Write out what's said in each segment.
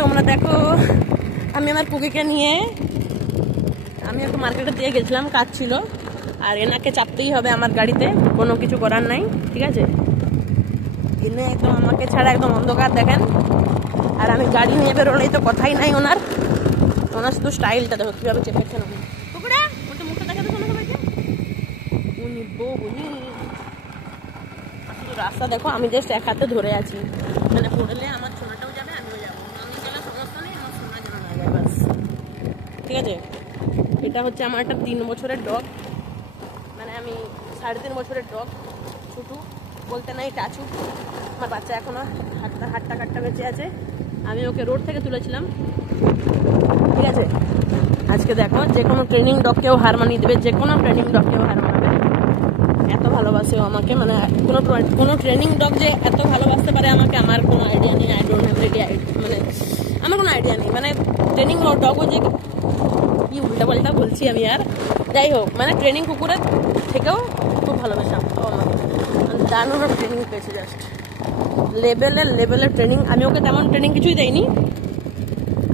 তোমরা দেখো আমি আমার পুকিকে নিয়ে আমি একটু মার্কেটে দিয়ে গেছিলাম, কাজ ছিল। আর এনাকে চাপতেই হবে আমার গাড়িতে, কোনো কিছু করার নাই, ঠিক আছে। এনে একদম আমাকে ছাড়া একদম অন্ধকার দেখেন। আর আমি গাড়ি নিয়ে বেরোলেই তো কথাই নাই ওনার শুধু স্টাইলটা দেখো কীভাবে চেপেছেন। পুকুরে ওটা মুখটা দেখাতে শোনো সবাইকে। উনি উনি শুধু রাস্তা দেখো, আমি জাস্ট এক হাতে ধরে আছি, মানে পড়লে আমার সোনাটাও যাবে, আমিও যাবো। আমি গেলে সমস্যা নেই, আমার সোনা যেন না যায় বাস, ঠিক আছে। এটা হচ্ছে আমার একটা 3 বছরের ডগ, মানে আমি 3.5 বছরের ডগ, ছোটু বলতে নাই টাচু। আমার বাচ্চা এখনো হাটটা কাটটা বেঁচে আছে। আমি ওকে রোড থেকে তুলেছিলাম, ঠিক আছে। আজকে দেখো যে কোনো ট্রেনিং ডগকেও হার মানিয়ে দেবে, যে কোনো ট্রেনিং ডগকেও হার মানাবে, এত ভালোবাসে ও আমাকে। মানে কোনো ট্রেনিং ডগ যে এত ভালোবাসতে পারে আমাকে, আমার কোনো আইডিয়া নেই। আই ডোন্ট হ্যাভ রেডি মানে আমার কোনো আইডিয়া নেই। মানে ট্রেনিং ডগও যে কি উল্টা পাল্টা বলছি আমি, আর যাই হোক, মানে ট্রেনিং কুকুরের থেকেও খুব ভালোবাসে ও আমাকে। দারুণ ট্রেনিং পেয়েছে, জাস্ট লেভেলের ট্রেনিং। আমি ওকে তেমন ট্রেনিং কিছুই দেইনি,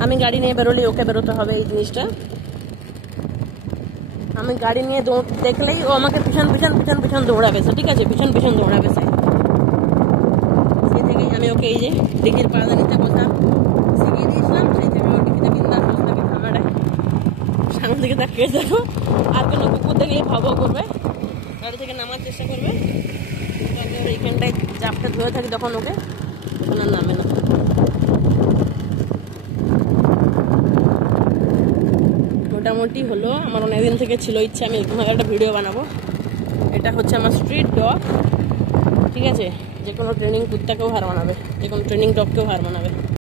আমি গাড়ি নিয়ে বেরোলেই ওকে বেরোতে হবে, এই জিনিসটা। আমি গাড়ি নিয়ে দেখলেই ও আমাকে পিছন দৌড়াবে, ঠিক আছে, পিছন দৌড়াবে। সেই থেকেই আমি ওকে এই যে ডিগির পাড়াদানিতে বসা শিখিয়ে দিয়েছিলাম। সেই থেকে ও ডিগিতে বিন্দাস বসে থাকে, খামারে সামনে দিকে তাকিয়ে দেখো। আর কোনো কুকুর দেখলেই ভাবও করবে, গাড়ি থেকে নামার চেষ্টা করবে। আমি ওর এইখানটায় চাপটা ধরে থাকি তখন ওকে, তখন আর নামে না। মোটামুটি হলো, আমার অনেকদিন থেকে ছিল ইচ্ছা আমি এরকম একটা ভিডিও বানাবো। এটা হচ্ছে আমার স্ট্রিট ডগ, ঠিক আছে। যে কোনো ট্রেনিং কুত্তাকেও হার মানাবে, যে কোনো ট্রেনিং ডগকেও হার মানাবে।